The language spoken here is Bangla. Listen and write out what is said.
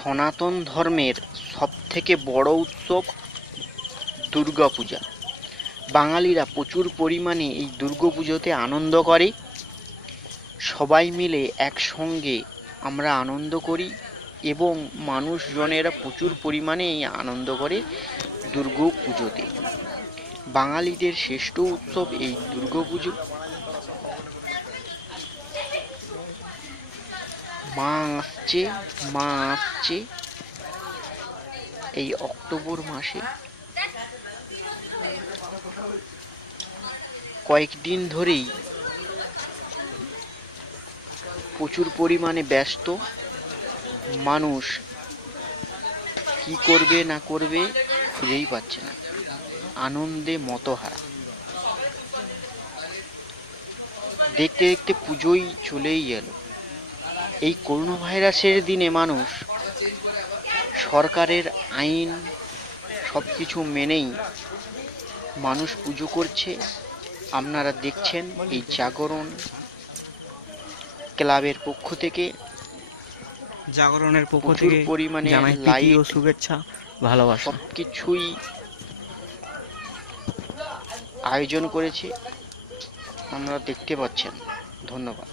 সনাতন ধর্মের সবথেকে বড় উৎসব দুর্গাপূজা। বাঙালিরা প্রচুর পরিমাণে এই দুর্গাপুজোতে আনন্দ করে। সবাই মিলে একসঙ্গে আমরা আনন্দ করি এবং মানুষজনেরা প্রচুর পরিমাণে এই আনন্দ করে দুর্গাপুজোতে। বাঙালিদের শ্রেষ্ঠ উৎসব এই দুর্গাপুজো। মা আসছে এই অক্টোবর মাসে। কয়েকদিন ধরেই প্রচুর পরিমাণে ব্যস্ত মানুষ, কি করবে না করবে খুঁজেই পাচ্ছে না, আনন্দে মতহারা। দেখতে দেখতে পুজোই চলেই গেল। এই করোনা ভাইরাসের দিনে মানুষ সরকারের আইন সবকিছু মেনেই মানুষ পুজো করছে। আপনারা দেখছেন এই জাগরণ ক্লাবের পক্ষ থেকে, জাগরণের পক্ষ প্রচুর থেকে পরিমাণে জানাই প্রীতি ও শুভেচ্ছা, ভালোবাসা। সবকিছুই আয়োজন করেছে, আপনারা দেখতে পাচ্ছেন। ধন্যবাদ।